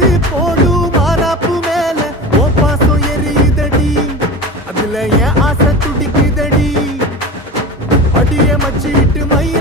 பார்த்து போடும் மாறாப்பு மேல ஓ பாசம் எரியுதடி அதுல என் ஆசை துடிக்குதடி அடிய மச்சிட்டு மைய